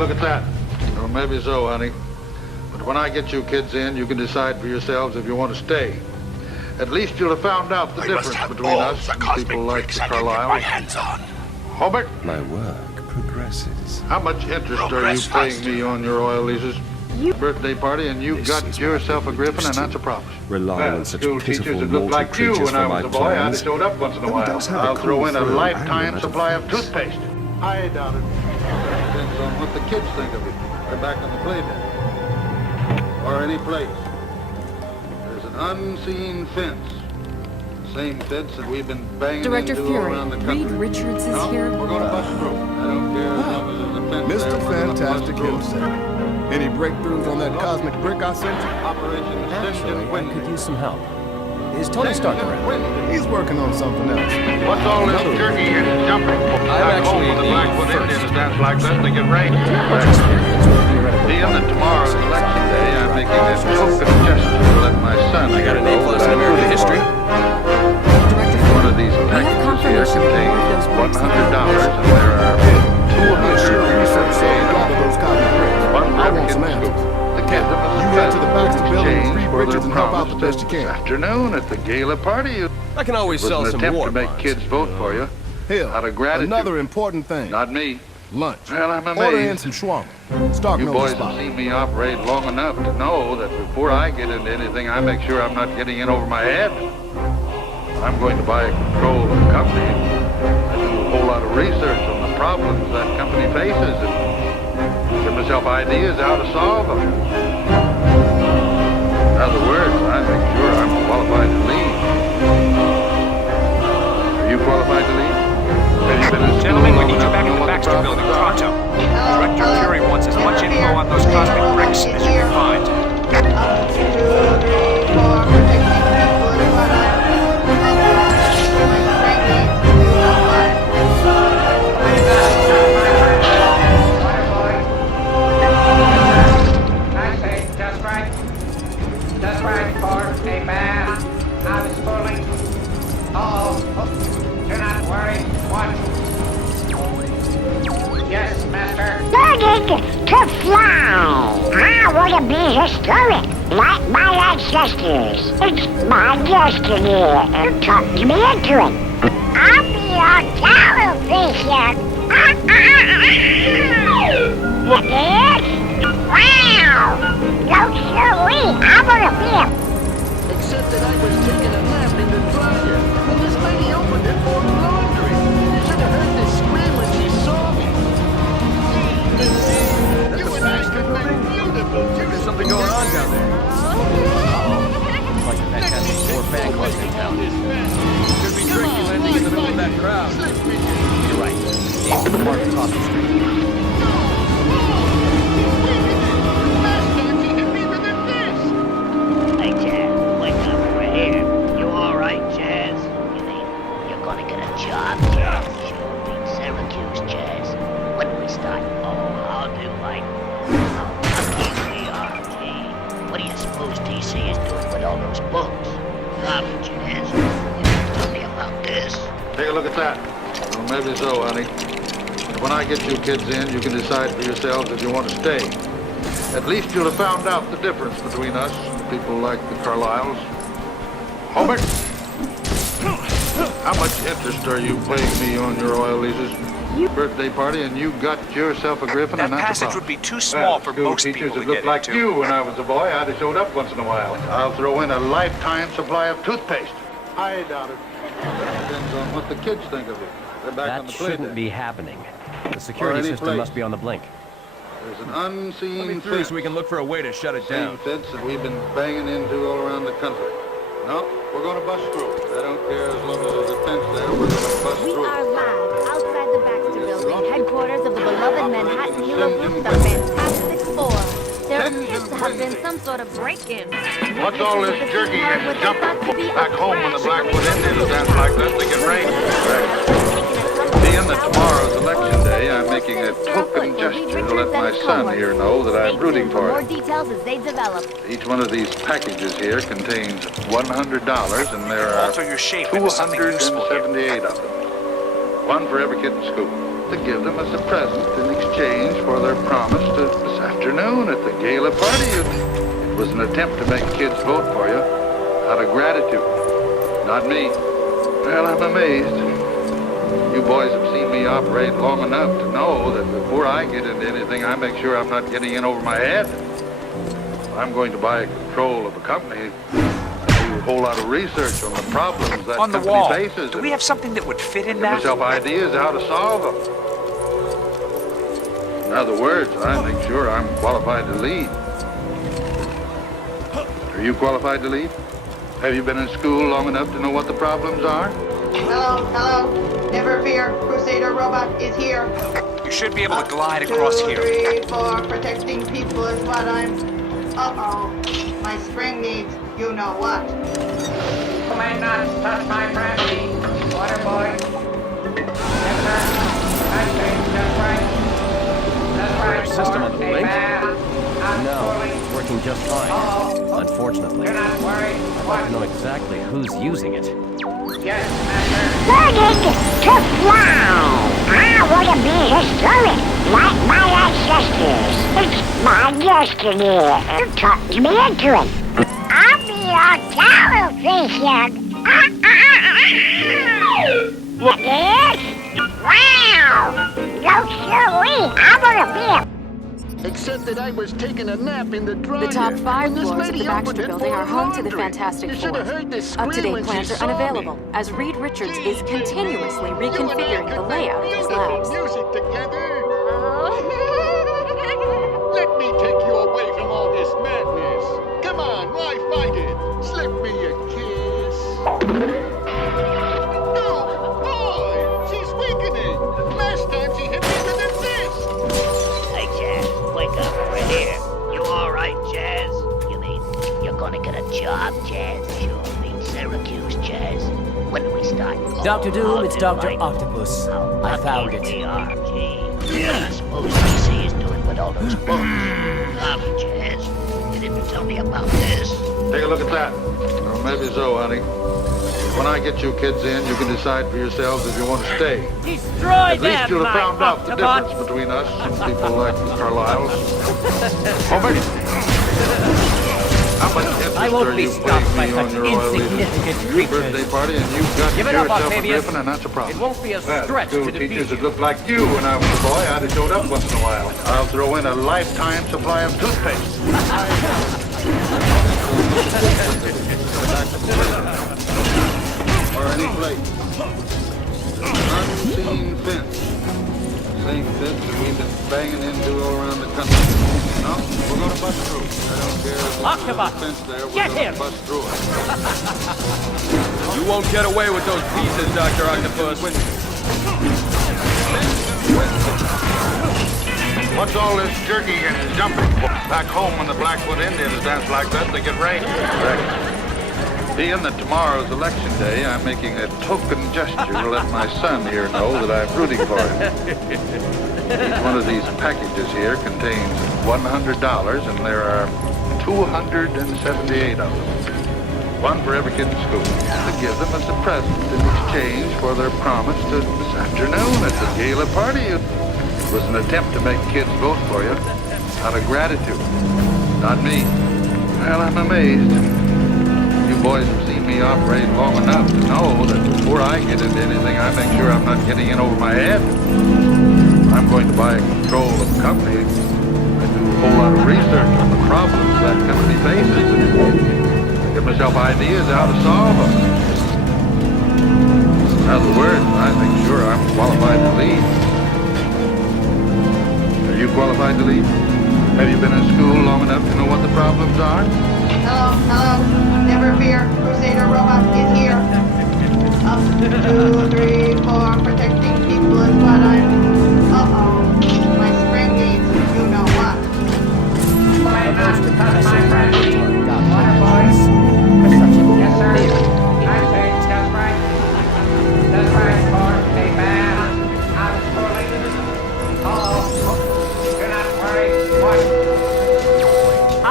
look at that. Well, maybe so, honey. But when I get you kids in, you can decide for yourselves if you want to stay. At least you'll have found out the difference between us and people like the Carlyles. Hobart? My work progresses. How much interest are you paying me on your oil leases? Birthday party, and you got yourself a griffin, and that's a promise. Relying on such school pitiful teachers that looked mortal like you creatures when I for my was a boy. I'd have plans. showed up once in a Though he while. does have a I'll throw cool in a throw lifetime and a supply of metaphor. toothpaste. I doubt it. Depends on what the kids think of it. They're back on the playdeck. Or any place. There's an unseen fence. Same fence that we've been banging Director into Fury, around the country. Reed Richards is No, here. we're going to bust through. I don't care as long as there's a fence there. Mr. We're gonna bust Fantastic through. himself. Any breakthroughs on that cosmic brick I sent you? Operation Actually, I Wind. could use some help. Is Tony Stark around? He's working on something else. What's all this jerky here jumping? Back home when the Blackfoot Indians dance like that, they get rain. Being that tomorrow's election day, I'm making a token gesture to let my son. I got an A+ in American history. One of these packages here contains $100, and there are 200 research saying all of those cosmic bricks. One I want Republican some answers. school. The kids of You head to the Baxter building with Reed for their Richards and help out the promise best you can. this afternoon at the gala party. It I can always was sell an some attempt war to make bonds. kids vote for you. Hell, Out of gratitude. another important thing. Not me. Lunch. Well, I'm Order in amazed. some shawarma. Stark You knows boys the have spot. seen me operate long enough to know that before I get into anything, I make sure I'm not getting in over my head. I'm going to buy control of the company. I do a whole lot of research on the problems that company faces and give myself ideas how to solve them. In other words, I make sure I'm qualified to lead. Are you qualified to lead? Have you been in school Gentlemen, we long need you enough back to at know the what Baxter problems building are? pronto. Director Fury wants as much info on those cosmic bricks as you can find. Just right for a man. I was fooling. Oh, do not worry. What? Yes, master. Learning to fly. I want to be historic, like my ancestors. It's my destiny. Talk me into it. I'll be on television. It is? Wow! No siree, I want to be a... Except that I was taking a nap in the dryer when this lady opened it for laundry. You should have heard this scream when she saw me. You and I could make beautiful. There's something going on down there. Like a fantastic four fan club in town. Could be tricky landing in the middle of that crowd. You're right. Aim for the mark across the street. Hey, Chaz, wake up, we're here. You all right, Chaz? You mean you're gonna get a job, Chaz? Sure beat Syracuse, Chaz. When do we start? Oh, how do like... TCRT. What do you suppose TC is doing with all those books? Come, Chaz. You can tell me about this. Take a look at that. Well, maybe so, honey. But when I get you kids in, you can decide for yourselves if you want to stay. At least you'll have found out the difference between us and people like the Carlyles. Hobart? How much interest are you paying me on your oil leases? Birthday party, and you got yourself a griffin, That and that's a passage problem. would be too small for School most teachers people that to looked get like into. you when I was a boy, I'd have showed up once in a while. I'll throw in a lifetime supply of toothpaste. I doubt it. Depends on what the kids think of it. They're back on That the playdeck. shouldn't be happening. The security any system place. must be on the blink. There's an unseen Let me through fence. so we can look for a way to shut it Same down. fence that we've been banging into all around the country. No, we're going to bust through. I don't care as long as there's a fence there. We're going to bust We through. are live outside the Baxter building, headquarters of the beloved Manhattan hero group, the Fantastic Four. There appears to have been some sort of break-in. What's all this jerky and jumping? Back home when the Blackfoot Indians dance like that, they get rain. Being that tomorrow's election day, I'm making a token gesture to let my son here know that I'm rooting for more him. details as they develop. Each one of these packages here contains $100, and there are Alter your shape into something useful here. 278 of them. One for every kid in school. to give them as a present in exchange for their promise to this afternoon at the gala party. It was an attempt to make kids vote for you out of gratitude. Not me. Well, I'm amazed. You boys have seen me operate long enough to know that before I get into anything, I make sure I'm not getting in over my head. I'm going to buy control of a company. A whole lot of research on the problems that On the company wall. faces. Do we have something that would fit in Give that? myself ideas how to solve them. In other words, I make sure I'm qualified to lead. Are you qualified to lead? Have you been in school long enough to know what the problems are? Hello, hello. Never fear, Crusader Robot is here. You should be able to glide across 2, here. 3, 4, protecting people is what I'm... Uh-oh. My spring needs you know what. You may not touch my brandy, water boy. Yes, sir. That's right. That's right. System on the link? No, Absolutely. it's working just fine. Unfortunately, Do not worry. I'd like to know exactly who's using it. Yes, master. Learning to fly. I want to be historic, like my ancestors. It's my destiny. Talk me into it. I'll be your television. What is? Wow! No siree, I want to be a... Except that I was taking a nap in the dryer. The top 5 when this floors of lady the Baxter opened it Building for are home to the laundry. Fantastic You Four. should have heard the scream Up-to-date when plans she are saw me. unavailable, as Reed Richards is continuously reconfiguring the layout of his labs. Music together. Let me take you away from all this madness. Come on, why fight it? Slip me a kiss. Oh, boy, she's weakening. Last time she hit me with a fist. Hey, Jazz, wake up. We're here. You all right, Jazz? You mean you're gonna get a job, Jazz? Sure, mean Syracuse, Jazz. When do we start? Dr. Doom, it's Dr. Right. Octopus. How I found lucky it. we are, gee. What I suppose PC is doing with all those books. Golly, Jazz, you didn't tell me about this. Take a look at that. Or maybe so, honey. When I get you kids in, you can decide for yourselves if you want to stay. Destroy At least you'll have found out the difference between us and people like the Carlyles. Over. How much interest I won't are be you stopped paying by me such on your oil insignificant leaders? Your creatures. birthday party and you've got Give it up, yourself a Octavius. griffin and that's a problem. It won't be a Well, stretch school to defeat teachers you. that look like you when I was a boy, I'd have showed up once in a while. I'll throw in a lifetime supply of toothpaste. Or any plate. Unseen fence. Same fence that we've been banging into all around the country. No, we're gonna bust through. I don't care if there's Octopus, a fence there, we're get gonna him. bust through it. You won't get away with those pieces, Dr. Octopus. What's all this jerking and jumping for? Back home when the Blackfoot Indians dance like that, they get rained. Being that tomorrow's election day, I'm making a token gesture to let my son here know that I'm rooting for him. Each one of these packages here contains $100, and there are 278 of them. One for every kid in school. To give them as a present in exchange for their promise to this afternoon at the gala party. It was an attempt to make kids vote for you out of gratitude. Not me. Well, I'm amazed. You boys have seen me operate long enough to know that before I get into anything, I make sure I'm not getting in over my head. I'm going to buy control of a company. I do a whole lot of research on the problems that company faces. And give myself ideas how to solve them. In other words, I make sure I'm qualified to lead. Are you qualified to lead? Have you been in school long enough to know what the problems are? Hello, hello. Never fear, Crusader Robot is here. Up, 2, 3, 4, protecting people is what I'm... Uh-oh. My spring needs you know what. You may not touch my brandy, water boy. Yes, sir. That's right. That's right, for a man out of schooling. Oh, do not worry. What? I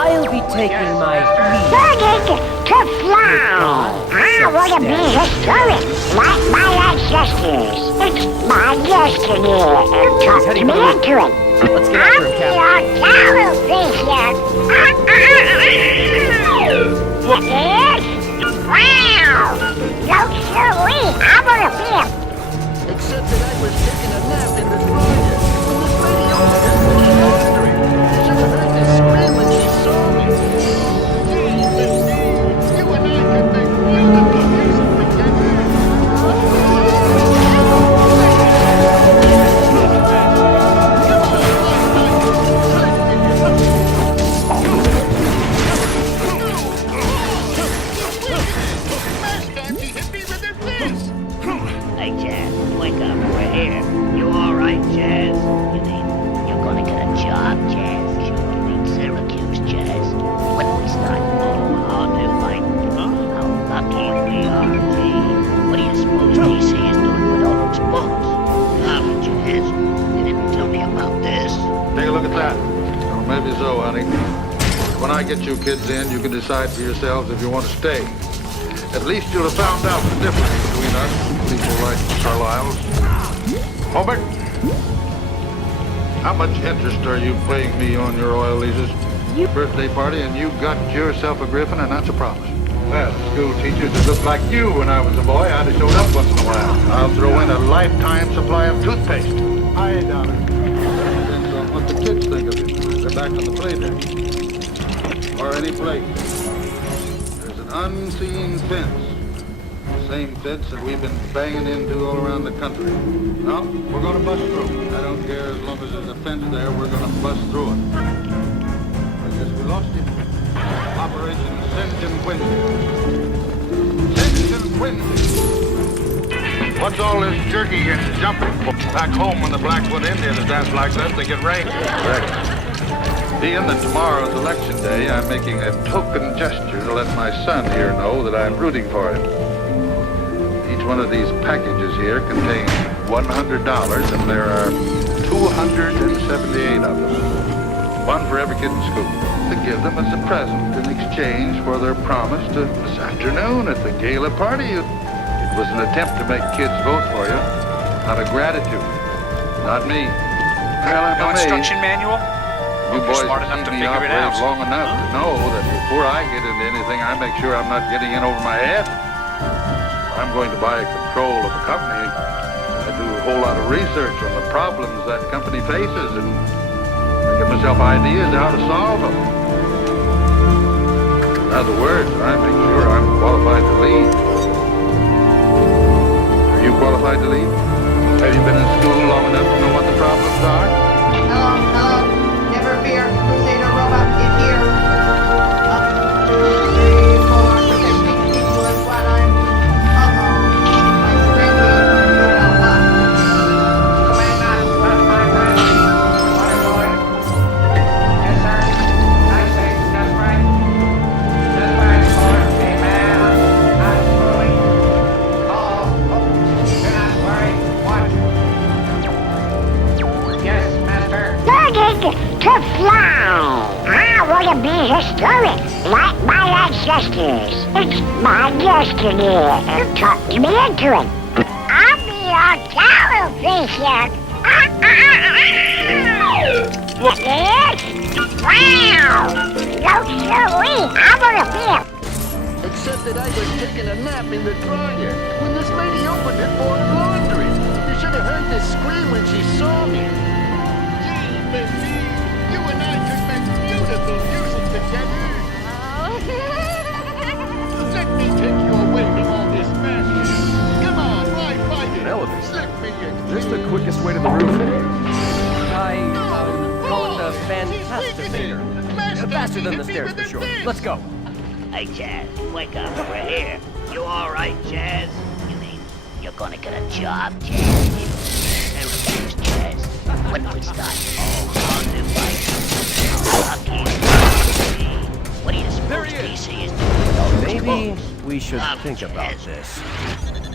I'll be taking my leave. Learning to fly. I want to be historic, like my ancestors. It's my destiny. Talk me into it. Let's get after him, Captain. I'm your What is? Wow! Don't show me. I want to be a... Except that I was taking a nap in the dryer. When this lady opened it, she was wondering. You should have heard this scream when she saw me. Gee, baby, you and I could make beautiful music together. Hey, Jazz, wake up. We're here. You all right, Jazz? You mean you're gonna get a job, Jazz? Sure, you mean Syracuse, Jazz? When we start our new life, how lucky we are, gee. What do you suppose DC is doing with all those books? Golly, Jazz, you didn't tell me about this. Take a look at that. Well, maybe so, honey. When I get you kids in, you can decide for yourselves if you want to stay. At least you'll have found out the difference between us and people like Carlisle's. Hobart, how much interest are you paying me on your oil leases? Birthday party, and you got yourself a griffin, and that's a promise. Well, school teachers that looked like you when I was a boy, I'd have showed up once in a while. I'll throw in a lifetime supply of toothpaste. Aye, darling. Depends on what the kids think of it. They're back on the play day. Or any place. Unseen fence. The same fence that we've been banging into all around the country. No, we're going to bust through. I don't care as long as there's a fence there, we're going to bust through it. I guess we lost him. Operation St. St. What's all this jerky and jumping? Back home when the Blackfoot Indians dance like this, they get rained. Correct. Being that tomorrow's election day, I'm making a token gesture to let my son here know that I'm rooting for him. Each one of these packages here contains $100, and there are 278 of them. One for every kid in school. To give them as a present in exchange for their promise to this afternoon at the gala party. It was an attempt to make kids vote for you out of gratitude. Not me. Well, I'm No amazed. instruction manual? You boys smart have enough to seen me figure it operate out. long enough to know that before I get into anything, I make sure I'm not getting in over my head. I'm going to buy control of a company. I do a whole lot of research on the problems that company faces, and I give myself ideas how to solve them. In other words, I make sure I'm qualified to lead. Are you qualified to lead? Have you been in school long enough to know what the problems are? Hello. Never fear, Crusader Robot is here. Up, 2, 3, 4, protecting people is what I'm... my spring will help up. Command not touch my friend. Water boy. Yes, sir. I say just right. Just right for a man. Not slowly. Do not worry. Watch. Yes, master. Learning to fly. I want to be historic, like my ancestors. It's my destiny. Talk me into it. I'll be your television. What is? Wow! Don't show me. I want to be a... Except that I was taking a nap in the dryer. When this lady opened it for laundry. You should have heard this scream when she saw me. Gee, baby, you and I could make beautiful music together. Let me take you away from all this madness. Come on, ride by it. An elevator? Slip me Is this the quickest way to the roof? I call it the Fantastivator. Faster than the stairs for sure. Let's go. Hey, Jazz, wake up. We're here. You all right, Jazz? You mean you're gonna get a job, Jazz? Syracuse, Jazz. When we start our new life, how lucky we are. What do you suppose DC is doing with all those Maybe books? we should think about this.